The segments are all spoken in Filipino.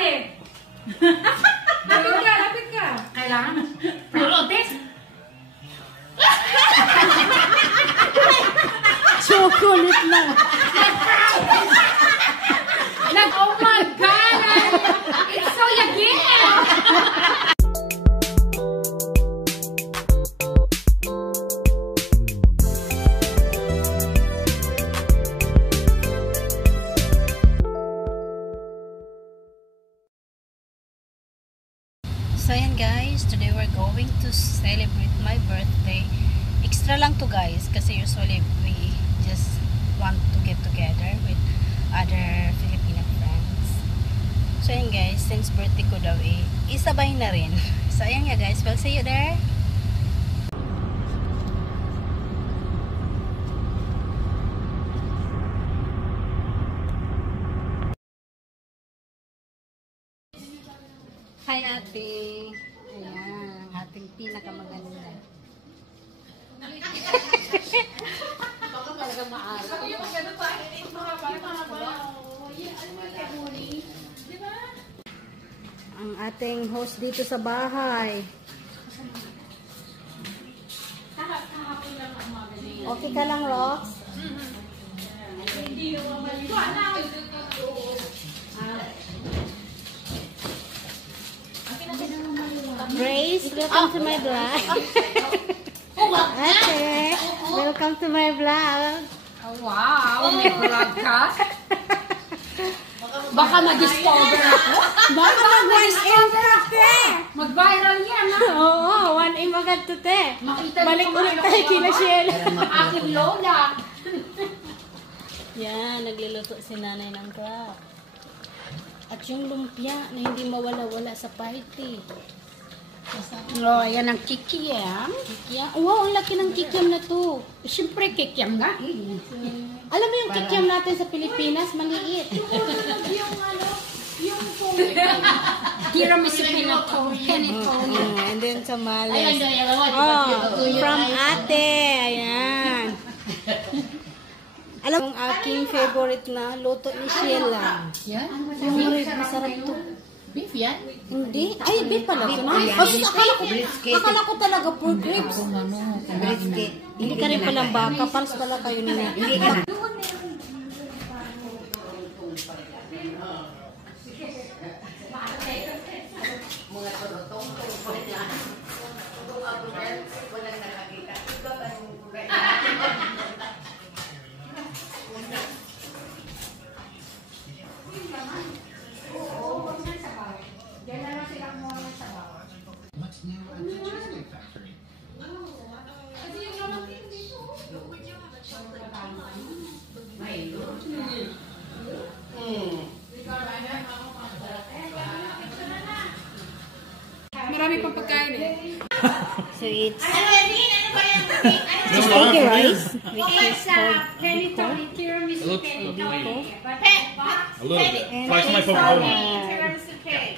Dali! Lapit ka. Kailangan. Protes. Chocolate lang. Oh my God! It's so yagin! So ayan guys, today we're going to celebrate my birthday. Extra lang to guys, kasi usually we just want to get together with other Filipino friends. So ayan guys, since birthday ko daw isabay na rin. So ayan nga guys, we'll see you there. Hi ate. Ayan, ating pinakamaganda. Baka talaga maaraw. Ang ating host dito sa bahay. Okay ka lang, Rox? Grace, welcome to my vlog. Ate, welcome to my vlog. Oh, wow, may vlog ka? Baka ma-discover ako. Baka mag-1M ka, te. Mag-viral yan, ha? Oo, 1M agad to, te. Balik ulit tayo kina Sheila. Aking lola. Yan, nagluluto si nanay ng crab. At yung lumpia na hindi mawala-wala sa party. Oh, ayan ang kikiam. Kikiam? Wow, ang laki ng kikiam na to. Siyempre, kikiam nga. Alam mo yung kikiam natin sa Pilipinas, maliit. yung tiramisu pinatone. And then tamales. From ate. Ayan. Alam mo, yung aking favorite na luto ni Sheila. Yan? Yung rib, masarap to. Beef yan? Hindi. Ay, beef pala ito na. Akala ko talaga pork ribs. Hindi ka rin palang baka. Pals pala kayo nila. Hindi ka. Mga turutong walang nakakita. Ito ba yung What's new at the Cheesecake Factory? Marami pang pagkain eh. So it's spaghetti rice. Which is called biko. It looks plain. A little bit. Try some of my Coca-Cola.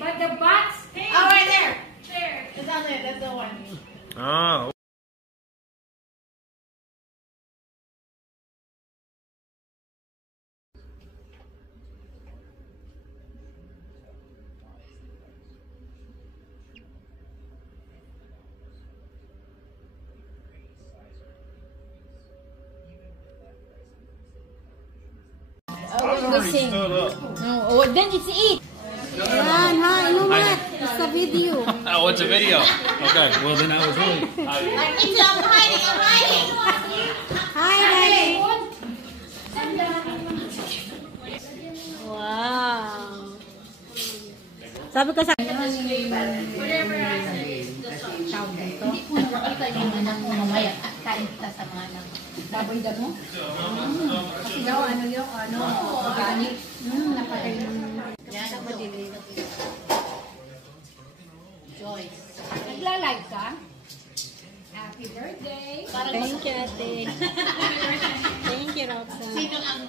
But the box, oh, right there. There. It's on there. That's the one. Oh. missing. Oh, then it's eat. Yan, ha, inumat. It's a video. Oh, it's a video. Okay, well then I was really. I'm hiding. I'm hiding. Hi, Daddy. Wow. Sabi ko sa... Hindi po nakakita yung anak mo mamaya. Kain kita sa mga anak. Baboy daw mo? Kasi daw, ano yung, organic. Napatay ng... Yan, Joyce. Nagla-live ka? Happy birthday! Thank you, ate. Thank you, Roxanne. Sino ang...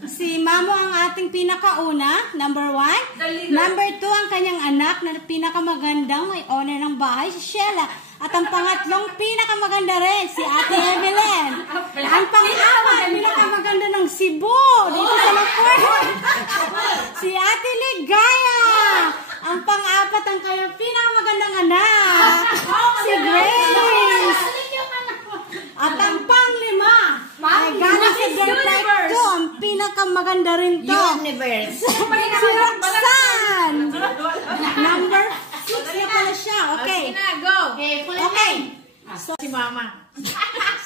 Si Mamo ang ating pinakauna, number 1. Number 2, ang kanyang anak na pinakamagandang may owner ng bahay, si Sheila. At ang pangatlong pinakamaganda rin, si Ate Evelyn. Ang pang-apat, pinakamaganda ng Cebu. Dito sa Lapuer. ang kanyang pinakamagandang anak, si Grace. At ang pang-5 ay galing sa grade 2, ang pinakamaganda rin to. Universe. Si Roxanne. Number 6 na pala siya. Okay. Okay. So, Si Mama.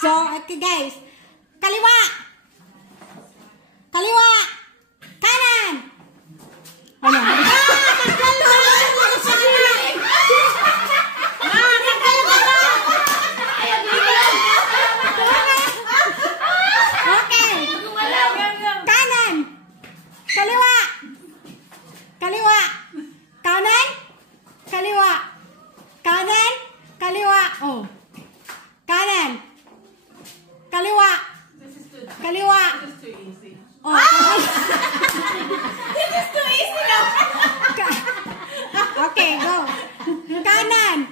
So, okay guys. Kaliwa. Kaliwa. Kanan. Ano? Okay. Kanan. Kaliwa. Kaliwa. Kanan. Kaliwa. Kanan. Kaliwa. Oh. Kanan. Kaliwa. Kaliwa. Oh. This is too easy now. Okay, go. Kanan.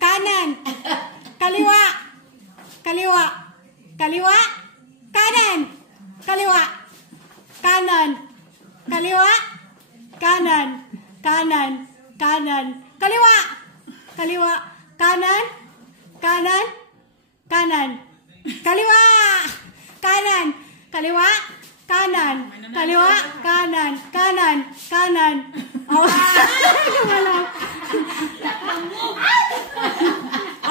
Kanan. Kaliwa. Kaliwa. Kaliwa. Kanan. Kaliwa. Kanan. Kaliwa. Kanan. Kanan. Kanan. Kaliwa. Kaliwa. Kanan. Kanan. Kanan. Kaliwa. Kanan. Kaliwa. Kanan. Kaliwa. Kanan. Kanan. Kanan. Oh. Gumalaw.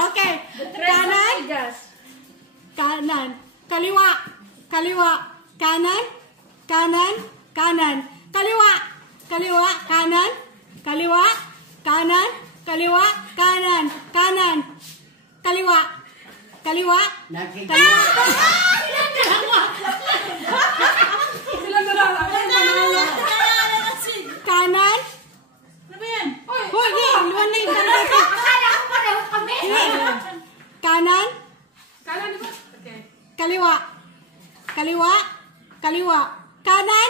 Okay. Kanan. Kanan. Kaliwa. Kaliwa. Kanan. Kanan. Kanan. Kaliwa. Kaliwa. Kanan. Kaliwa. Kanan. Kaliwa. Kanan. Kanan. Kaliwa. Kaliwa. Kaliwa. Kanan. Hoy, luwan na yung kanan. Kaliwa. Kaliwa. Kaliwa. Kanan.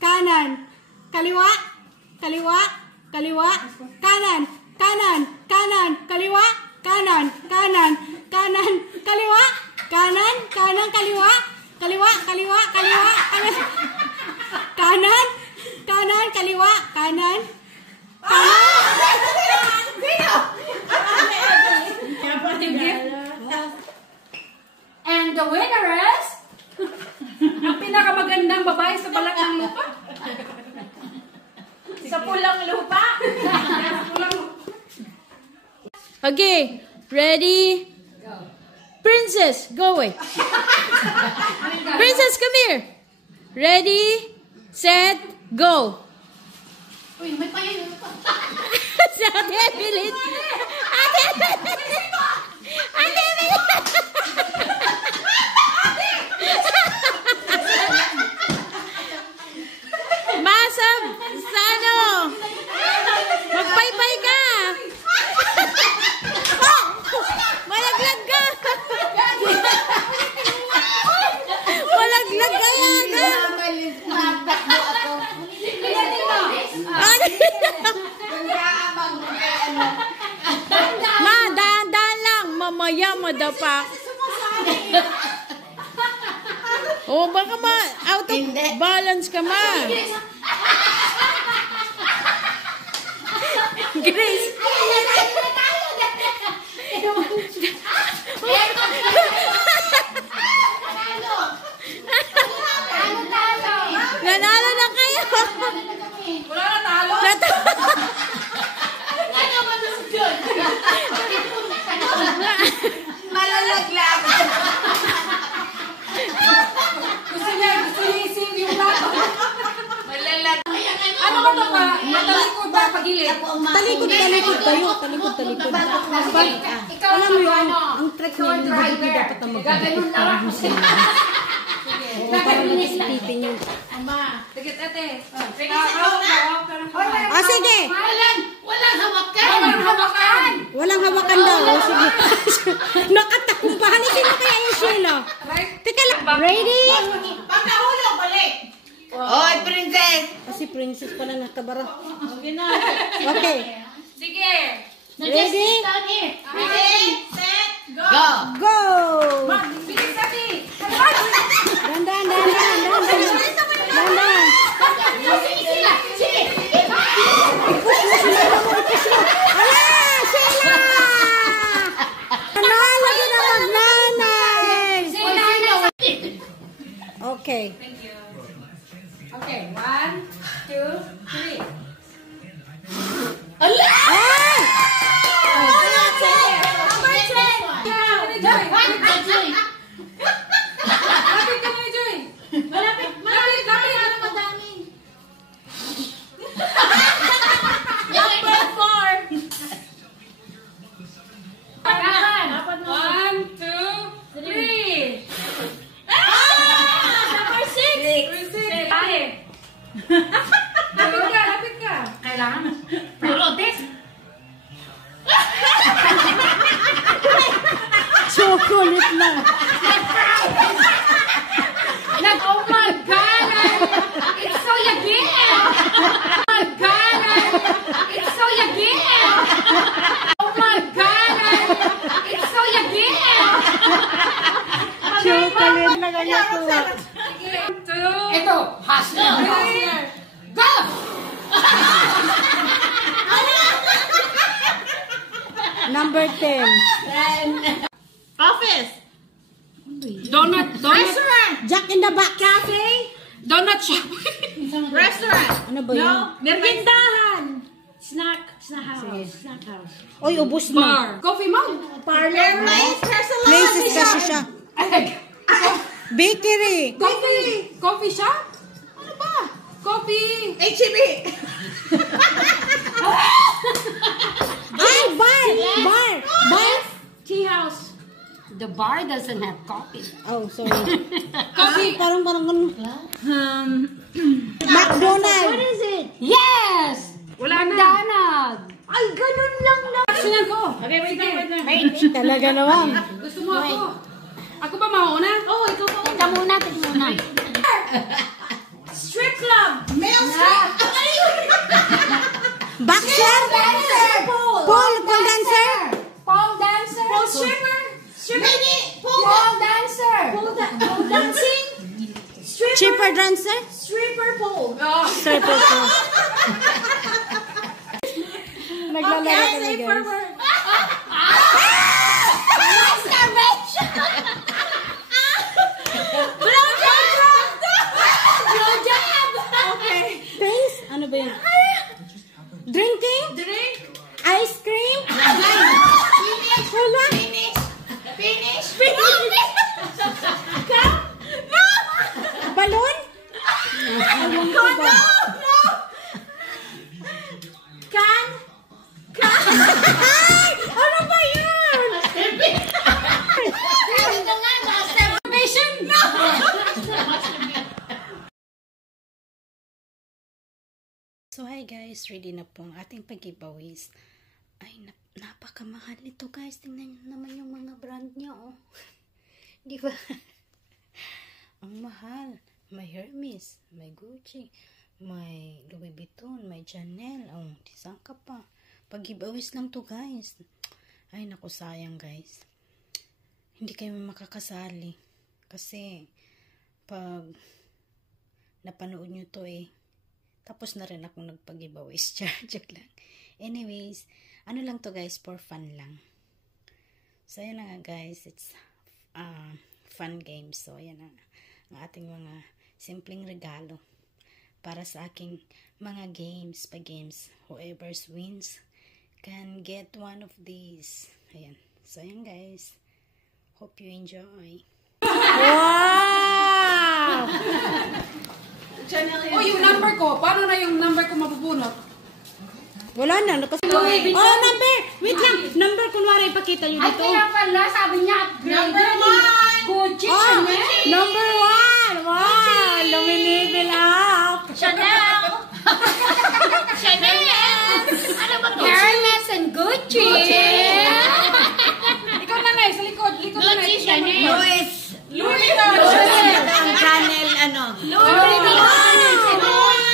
Kanan. Kaliwa. Kaliwa. Kaliwa. Kanan. Kanan. Kanan. Kaliwa. Kanan. Kanan. Kanan. Kaliwa. Kanan. Kanan. Kaliwa. Kaliwa. Kaliwa. Kaliwa. Kanan. Kanan. Kaliwa. Kanan. And the winner is ang pinakamagandang babae sa balat ng lupa. Sa pulang lupa. Okay, ready? Princess, go away. Princess, come here. Ready, set, go. Uy, may payo. Si Ate Evelyn. Ate Evelyn. Ate Evelyn. Masam, Sano. Magpaypay ka. Oh, malaglag ka. Malaglag ka yan. Ma, dahan-dahan lang. Mamaya madapa. Oh, baka out of balance ka, ma. Grace. Nanalo na kayo. Wala na talo. Malalaglag. Gusto niya isin yung lato. Malalag. Ano ba ito ba? Matalikod ba? Pagilid? Talikod tayo. Talikod. Alam mo yun, ang trick niya, hindi dapat ang mag-ibig para gusin. Oo, para mag-isipin yung... Tigit ate. Sige! Walang hawakan. Walang hawakan daw. O, sige. Nakatakumpahan. Sino kaya yung Sheila? Teka lang. Ready? Pagkahulog, balik. Oy, princess. Kasi princess pala nakabara. Okay. Sige. Ready? Ready, set, go. Go! Bilis ate. Dandan. Push mo sila. Okay, 1, 2, 3. Ala! Number 10. Joy. Lapit ka na, Joy. Malapit. Madami. Number 4. 1, 2, 3. Number 6. 6. Lapit ka. Kailangan. Prolotes. Chocolate lang. Oh my God! It's so yagin! Oh my God! It's so yagin! Oh my God! It's so yagin! Chocolate na kanya ko. 2. Ito, hustler. Go! Number 10. Office. Donut. Restaurant. Jack in the Box. Cafe. Donut shop. Restaurant. Ano ba yun? Merindahan. Snack house. Oy, ubos na. Bar. Coffee mug. Parlor. Places kasi siya. Bakery. Coffee shop? Ano ba? Coffee. H-E-B. Ay, bar. Bar. Tea house. The bar doesn't have coffee. Oh, sorry. Coffee. Parang ganun. McDonald's. What is it? Yes! Wala na. McDonald. Ay, ganun lang na. Sinan ko. Okay, wait. Talaga naman. Gusto mo ako? Ako ba mauna? Oh, ikaw pa. Tika muna. Strip club. Male strip. Boxer. Pole dancer. Pole dancer. Pole stripper. Pole dancer. Pole dancing. Stripper dancer. Stripper pole. Stripper pole. Naglalaro kami, guys. Things? Ano ba yun? Drinking? Ice cream? Wala. Finish. Balloon? Can. Ay! Ano ba yun? So hi guys, ready na po ang ating pag-giveaways. Ay, napakamahal nito guys. Tingnan nyo naman yung mga brand niya, oh. Di ba? Ang mahal. May Hermes, may Gucci, may Louis Vuitton, may Chanel. Oh, disang ka pa. Pag-giveaways lang to guys. Ay, naku, sayang guys. Hindi kayo makakasali. Kasi, pag napanood nyo to tapos na rin akong nagpag-giveaways. Joke lang. Anyways, ano lang to guys, for fun lang. So, ayan na nga guys. It's fun games. So, ayan na ang ating mga simpleng regalo para sa aking mga games. Pag-games, whoever wins can get one of these. Ayan. So, ayan guys. Hope you enjoy. Wow! Oh, yung number ko. Paano na yung number ko mabubunot? Wala na. Oh, number! Wait lang. Number, kunwari, ipakita nyo Ay, dito. kaya pala, sabi niya, Number 1. Gucci, Oh, Chanel. number 1! Wow! Lumilevel up! Chanel. Ano ba to? Hermes and Gucci. Ikaw na sa likod. Likod na Gucci, Chanel. Louis Vuitton. Ang channel, ano? Louis Vuitton.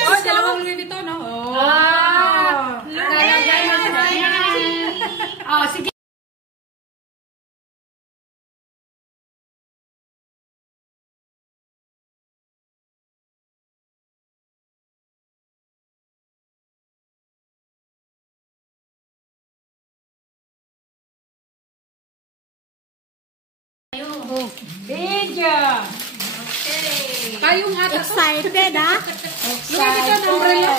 Oh, dalawang Louis Vuitton, no? Oh, sige. Video. Okay. Tayong ata. Excited, ha? Excited. Umbrella.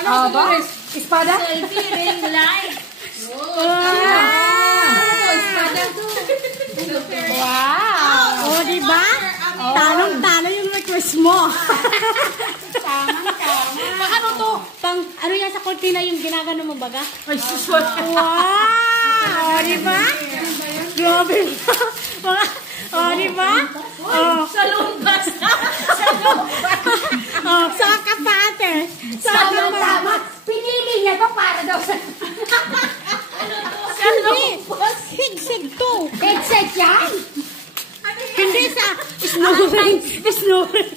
Ano ba? Espada? Selfie, ring light. Wow! O, diba? Talong-talo yung request mo. Tamang-tama. Ano to? Ano yan sa kortina yung ginagano mo baga? Ay, suswat. Wow! O, diba? Grabe ba? O, diba? Sa lumpas. Saka pa, ate. Tama. Pinili niya to para daw sa... Hindi. Headset to. Headset yan. Hindi sa snoring. Snoring.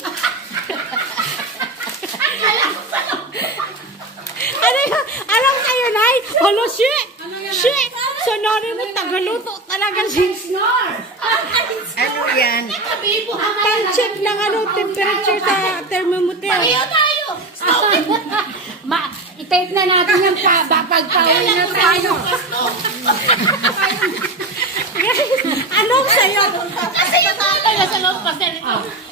Alam kayo, Nay? Ano, shit? Shit. Sonorin mo, tagaluto talaga siya. Ano yan? Pang-check ng temperature sa thermometer. Tayo. I-tape na natin yung pagpawin na tayo. Anong sayo? Kasi yung tayo sa loob kasi.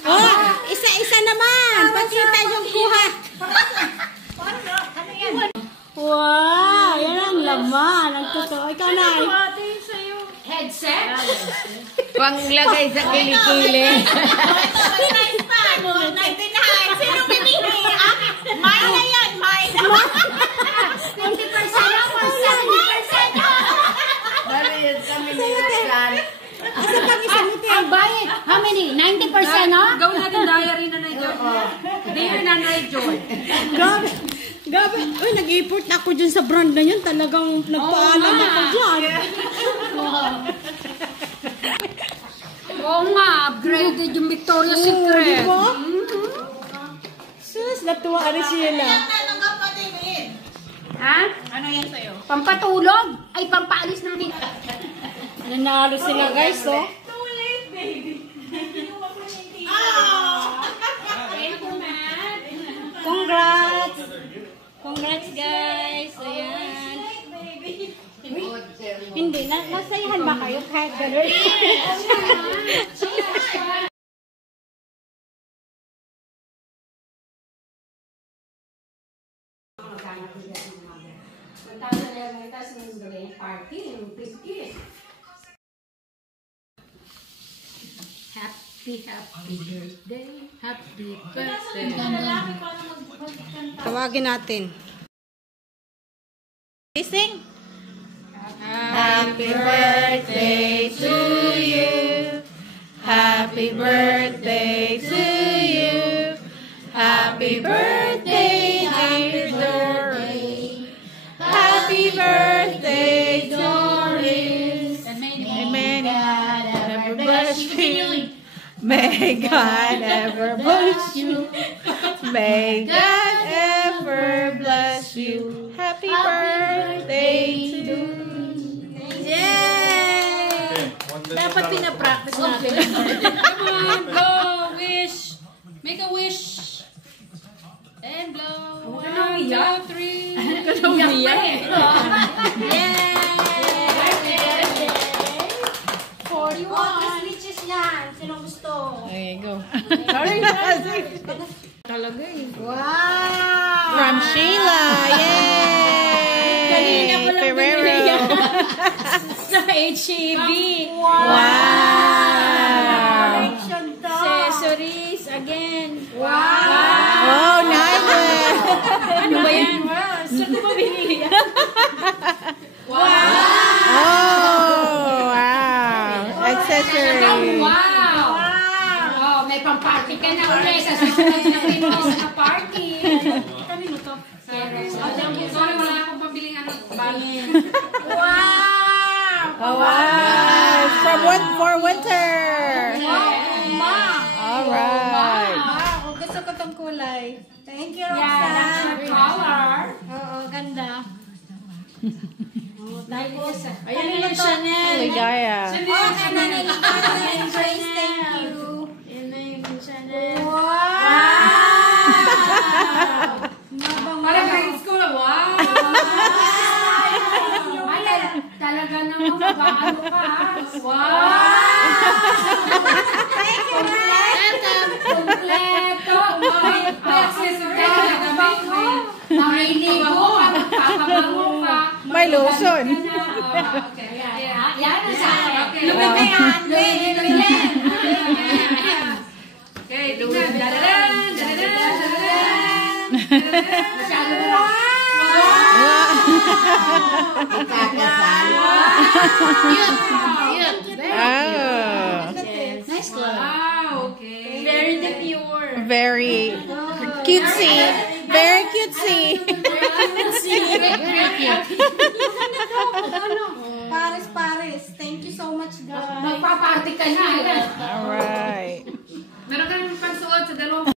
Oh, isa-isa naman. Pakita yung kuha. Wow, yan ang laman. Ang totoo. Ikaw, Nay. Headset? Panglagay sa kilikili. Sino bibili? Mine na yan, mine. 50% ako, 70%. Asa pang isa mo, Ang bayad, how many? 90%, no? Gawin natin diary na Joy. Diary na Joy. Grabe. Grabe. Uy, nag-import na ako dyan sa brand na yun. Talagang nagpaalam ako dyan. Oo nga, upgraded yung Victoria's Secret. Diba? Sus, natuwa rin sila. Ha? Ano yan sa'yo? Pampatulog? Ay, pampaalis ng dito. Nanalo sila, guys, oh. Congrats! Congrats, guys! Ayan. Hindi, nasayahan ba kayo kahit gano'n? Happy birthday. Tawagin natin. Sing. Happy birthday to you. Happy birthday to you. Happy birthday, dear Doris. Happy birthday, Doris. Amen. God ever bless you. May God ever bless you. May God ever bless you. Happy birthday to you. Yay! Dapat pinapractice natin. Come on, blow, wish. Make a wish. And blow. 1, 2, 3. Yay! 41 liches yan. Sinong gusto? There you go. Talaga eh. Wow! From Sheila. Yay! Kanina pa lang Ferrero. sa HEB. Wow! Collection to. Accessories again. Wow! Oh, nice. Ano ba yan? Saan ko ba binili yan? Oh, wow. Accessories. Wow! Oh, may pang-party ka na ulit sa susunod na Christmas na party. Kanino to? Sorry, wala akong pabiling ano. Bagay. Wow! Oh, wow. For winter. All right. Wow! Gusto ko tong kulay. Thank you, Yeah, that's your Roxanne. color. Oo, ganda. Tapos, Ayan yung Chanel. Ligaya. oh, kanina yung Grace, thank you. Yan na yung Chanel. Wow! Parang grade school. Wow. Ay, talaga naman, mag-ano ka. Wow. Thank you, Bango pa. May lotion. Okay. Yan ang sabi. Okay. Lumihan. Okay, tingnan. Dadadan, dadadan, dadadan. Masyado mo. Kakasal. Oh. Nice club. Wow, okay. Very demure. Very cutesy. Very cutesy. Paris. Thank you so much, guys. Magpaparty ka na. Alright. Meron ka naman pansuot sa dalawang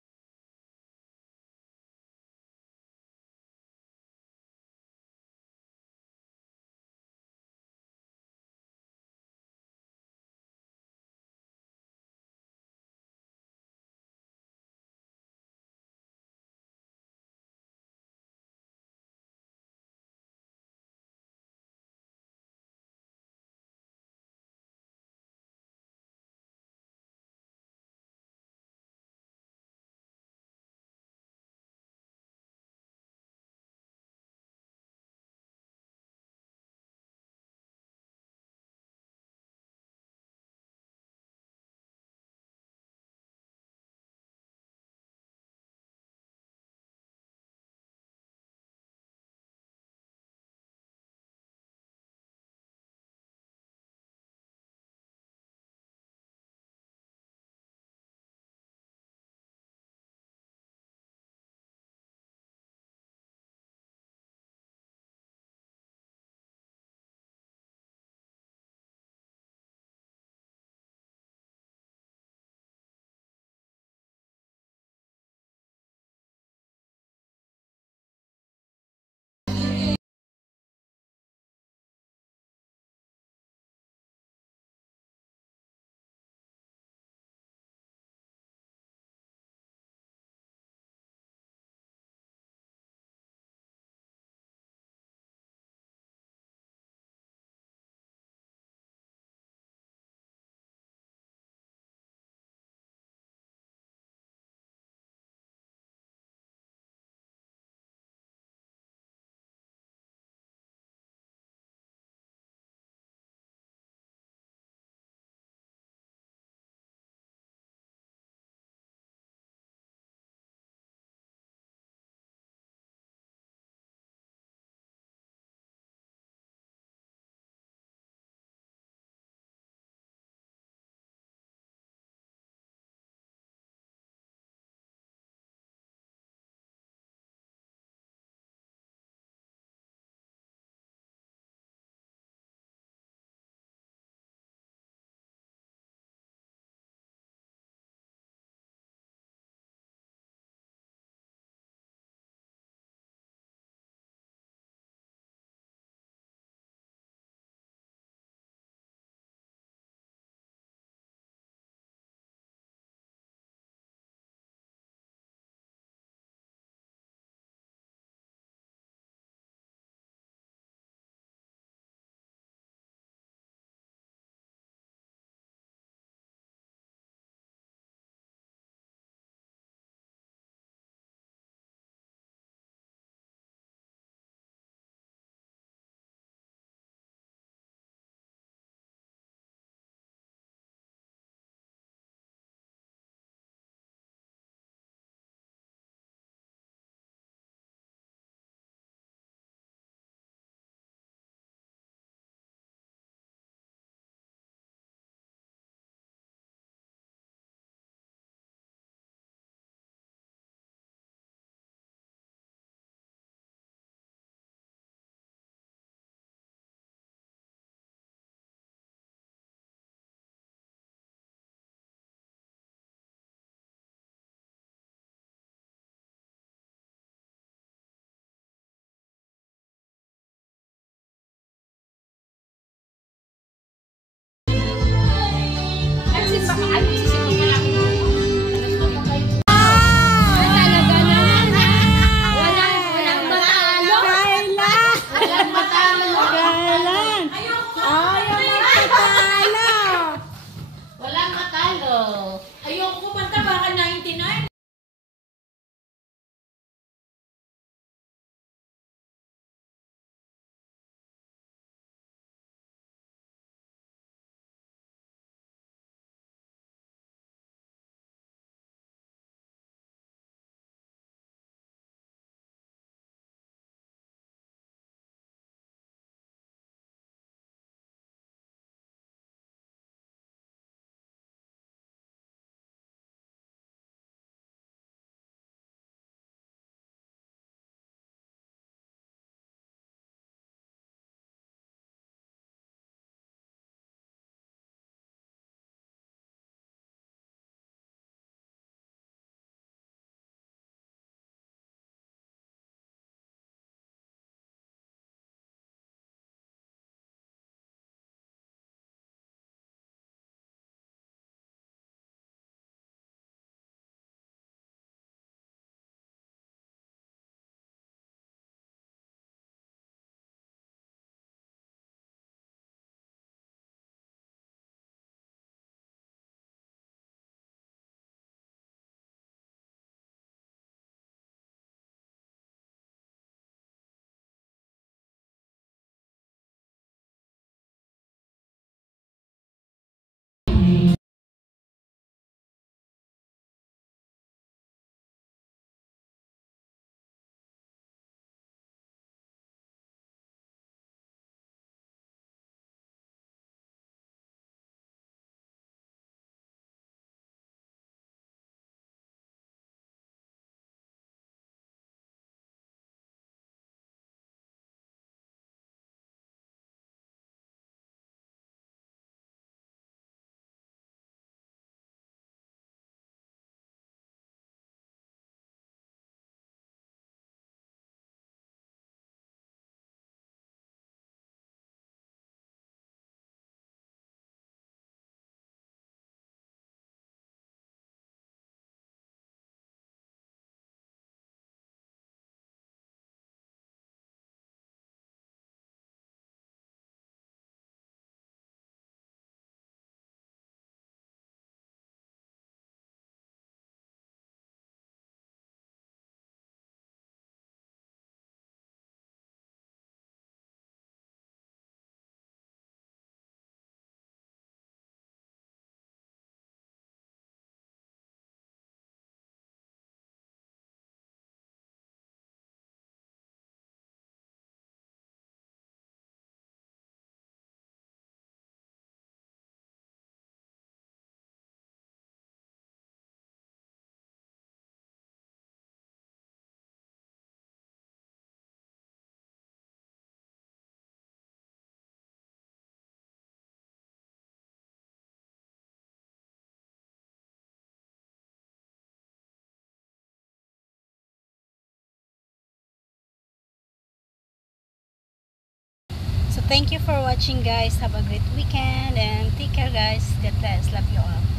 So thank you for watching, guys. Have a great weekend and take care, guys. God bless. Love you all.